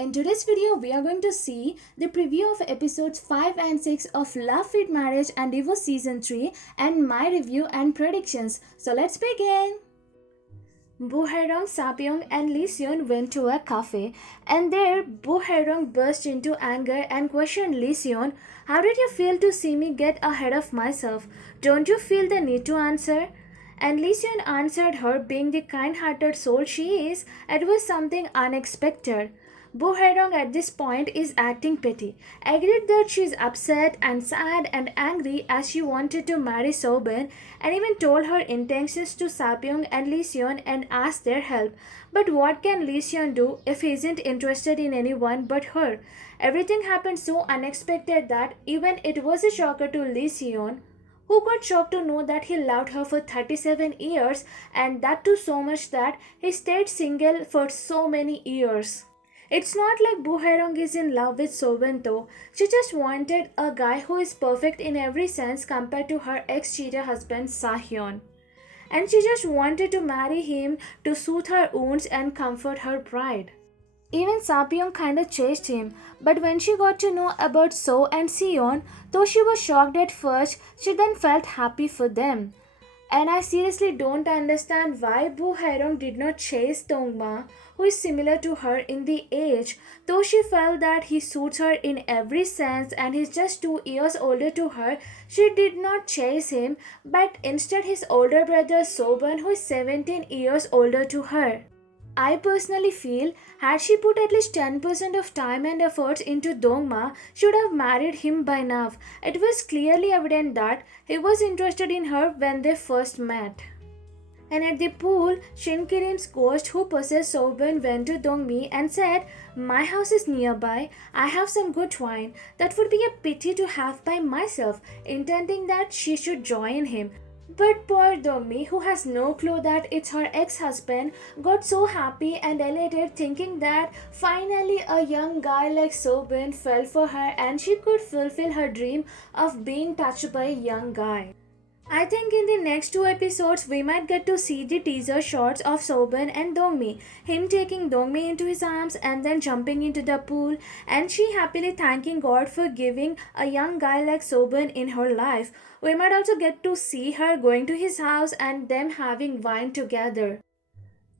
In today's video, we are going to see the preview of episodes 5 and 6 of Love, Fit, Marriage and Divorce Season 3 and my review and predictions. So let's begin. Bo Hae-rong, Sapyong and Lee Seon went to a cafe, and there Bo Hae-rong burst into anger and questioned Lee Seon, "How did you feel to see me get ahead of myself? Don't you feel the need to answer?" And Lee Seon answered her, being the kind-hearted soul she is, it was something unexpected. Bo Hae-rong at this point is acting petty, agreed that she is upset and sad and angry as she wanted to marry Sobin, and even told her intentions to Sapyong and Lee Seon and asked their help. But what can Lee Seon do if he isn't interested in anyone but her? Everything happened so unexpected that even it was a shocker to Lee Seon, who got shocked to know that he loved her for 37 years, and that too so much that he stayed single for so many years. It's not like Bo Hae-rong is in love with Sobin though. She just wanted a guy who is perfect in every sense compared to her ex-cheater husband Sahyun. And she just wanted to marry him to soothe her wounds and comfort her pride. Even Sapyong kinda chased him, but when she got to know about So and Sion, though she was shocked at first, she then felt happy for them. And I seriously don't understand why Bo Hae-rong did not chase Dongma, who is similar to her in the age, though she felt that he suits her in every sense and he's just 2 years older to her. She did not chase him, but instead his older brother Soban, who is 17 years older to her. I personally feel had she put at least 10% of time and efforts into Dongma, she would have married him by now. It was clearly evident that he was interested in her when they first met. And at the pool, Shin Kirim's ghost who possessed Sobin went to Dongmi and said, "My house is nearby, I have some good wine that would be a pity to have by myself," intending that she should join him. But poor Dongmi, who has no clue that it's her ex-husband, got so happy and elated thinking that finally a young guy like Sobin fell for her and she could fulfill her dream of being touched by a young guy. I think in the next 2 episodes we might get to see the teaser shots of Sobin and Dongmi, him taking Dongmi into his arms and then jumping into the pool, and she happily thanking God for giving a young guy like Sobin in her life. We might also get to see her going to his house and them having wine together.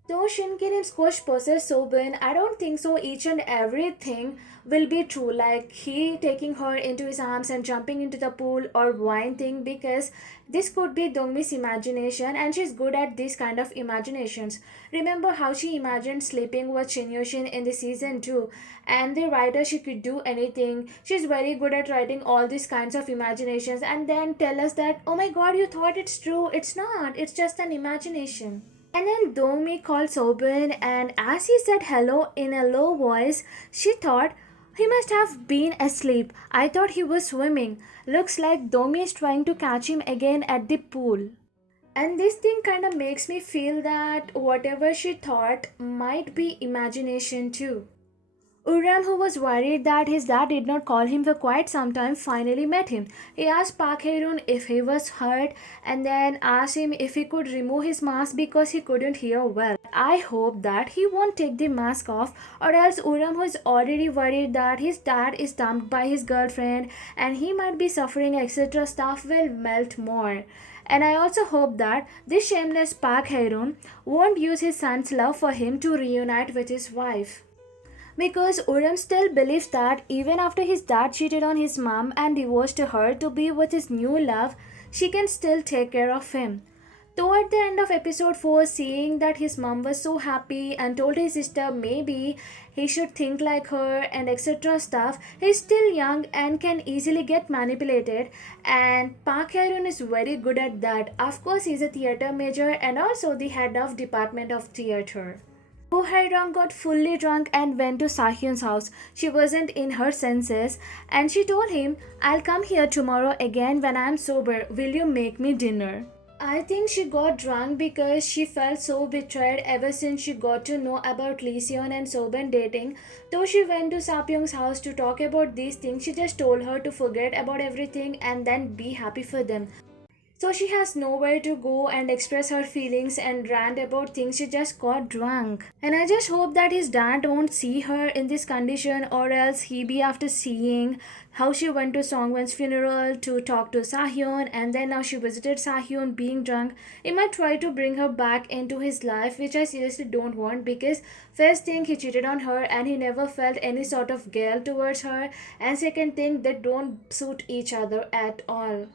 Though Shin Kirim's coach possesses Sobin, I don't think so each and everything will be true, like he taking her into his arms and jumping into the pool or wine thing, because this could be Dongmi's imagination and she's good at these kind of imaginations. Remember how she imagined sleeping with Shin Yoshin in the season 2, and the writer, she could do anything. She's very good at writing all these kinds of imaginations and then tell us that, "Oh my god, you thought it's true." It's not, it's just an imagination. And then Dongmi called Sobin, and as he said hello in a low voice, she thought he must have been asleep. I thought he was swimming. Looks like Dongmi is trying to catch him again at the pool. And this thing kind of makes me feel that whatever she thought might be imagination too. Uram, who was worried that his dad did not call him for quite some time, finally met him. He asked Park Hye Run if he was hurt and then asked him if he could remove his mask because he couldn't hear well. I hope that he won't take the mask off, or else Uram, who is already worried that his dad is dumped by his girlfriend and he might be suffering etc. stuff, will melt more. And I also hope that this shameless Park Hye Run won't use his son's love for him to reunite with his wife. Because Uram still believes that even after his dad cheated on his mom and divorced her to be with his new love, she can still take care of him. Though at the end of episode 4, seeing that his mom was so happy and told his sister maybe he should think like her and etc. stuff, he's still young and can easily get manipulated, and Park Hye Run is very good at that. Of course, he's a theatre major and also the head of department of theatre. Bo Hae-rong got fully drunk and went to Sahyun's house. She wasn't in her senses and she told him, "I'll come here tomorrow again when I'm sober. Will you make me dinner?" I think she got drunk because she felt so betrayed ever since she got to know about Lee Seon and Soban dating. Though she went to Sapyong's house to talk about these things, she just told her to forget about everything and then be happy for them. So she has nowhere to go and express her feelings and rant about things. She just got drunk. And I just hope that his dad won't see her in this condition, or else he be after seeing how she went to Songwon's funeral to talk to Sahyun, and then now she visited Sahyun being drunk. He might try to bring her back into his life, which I seriously don't want, because first thing, he cheated on her and he never felt any sort of guilt towards her, and second thing, they don't suit each other at all.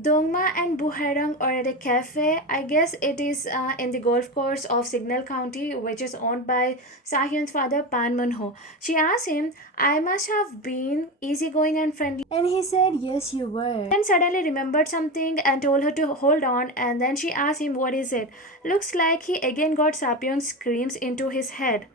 Dongma and Buhairang are at a cafe. I guess it is in the golf course of Signal County, which is owned by Sahyun's father Pan Munho. She asked him, I must have been easygoing and friendly. And he said, yes, you were. Then suddenly remembered something and told her to hold on. And then she asked him, what is it? Looks like he again got Sapyong's screams into his head.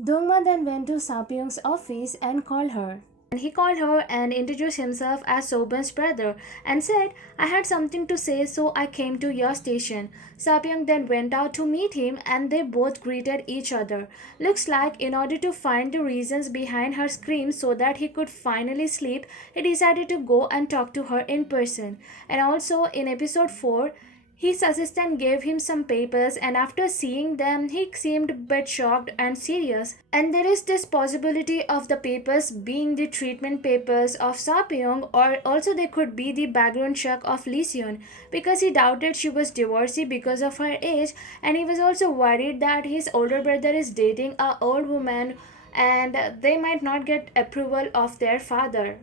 Dongma then went to Sapyong's office and called her. And he called her and introduced himself as Soban's brother and said, I had something to say, so I came to your station. Sapyong then went out to meet him and they both greeted each other. Looks like in order to find the reasons behind her screams so that he could finally sleep, he decided to go and talk to her in person. And also in episode 4, his assistant gave him some papers, and after seeing them, he seemed a bit shocked and serious. And there is this possibility of the papers being the treatment papers of Sapyong, or also they could be the background check of Lee Seon, because he doubted she was divorcee because of her age, and he was also worried that his older brother is dating a old woman and they might not get approval of their father.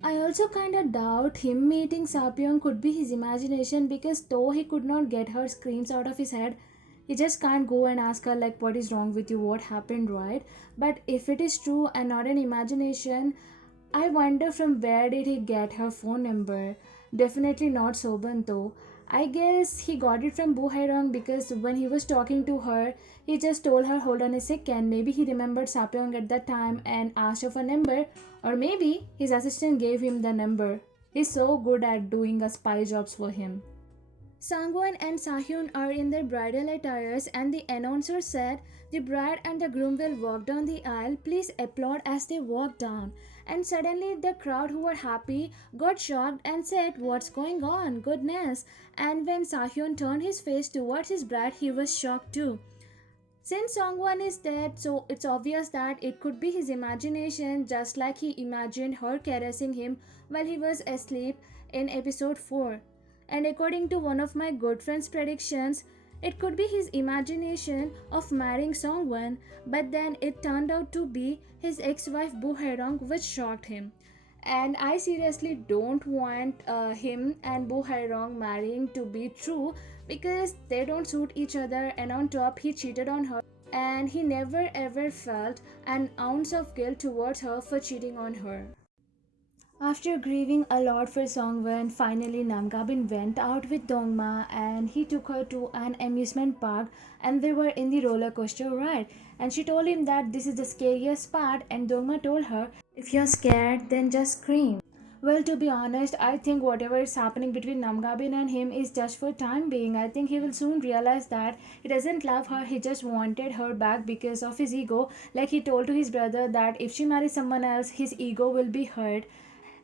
I also kinda doubt him meeting Sapyong could be his imagination, because though he could not get her screams out of his head, he just can't go and ask her like what is wrong with you, what happened, right? But if it is true and not an imagination, I wonder from where did he get her phone number? Definitely not Soban though. I guess he got it from Bu Hairong, because when he was talking to her, he just told her hold on a second. Maybe he remembered Sapyong at that time and asked her for number, or maybe his assistant gave him the number. He's so good at doing a spy jobs for him. Sangwon and Sahyun are in their bridal attires and the announcer said, the bride and the groom will walk down the aisle, please applaud as they walk down. And suddenly the crowd who were happy got shocked and said, what's going on, goodness. And when Sahyun turned his face towards his bride, he was shocked too. Since Songwon is dead, so it's obvious that it could be his imagination, just like he imagined her caressing him while he was asleep in episode 4. And according to one of my good friend's predictions, it could be his imagination of marrying Songwon, but then it turned out to be his ex-wife Bu Hairong, which shocked him. And I seriously don't want him and Bu Hairong marrying to be true, because they don't suit each other, and on top he cheated on her and he never ever felt an ounce of guilt towards her for cheating on her. After grieving a lot for Songwon, finally Namgabin went out with Dongma and he took her to an amusement park and they were in the roller coaster ride. And she told him that this is the scariest part, and Dongma told her, if you're scared then just scream. Well, to be honest, I think whatever is happening between Namgabin and him is just for time being. I think he will soon realize that he doesn't love her, he just wanted her back because of his ego. Like he told to his brother that if she marries someone else, his ego will be hurt.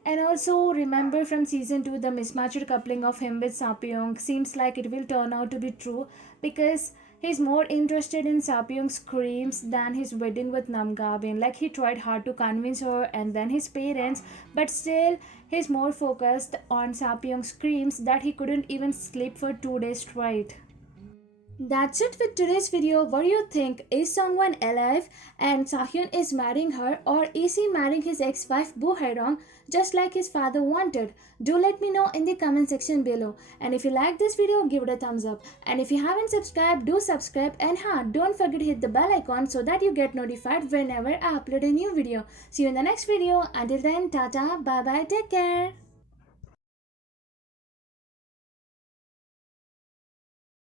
And also remember from season 2, the mismatched coupling of him with Sapyong seems like it will turn out to be true, because he's more interested in Sapyong's screams than his wedding with Namgabin. Like he tried hard to convince her and then his parents, but still he's more focused on Sapyong's screams that he couldn't even sleep for 2 days straight. That's it with today's video. What do you think? Is Songwon alive and Sahyun is marrying her, or is he marrying his ex-wife Bu Hairong just like his father wanted? Do let me know in the comment section below. And if you like this video, give it a thumbs up. And if you haven't subscribed, do subscribe, and don't forget to hit the bell icon so that you get notified whenever I upload a new video. See you in the next video. Until then, tata, bye bye, take care.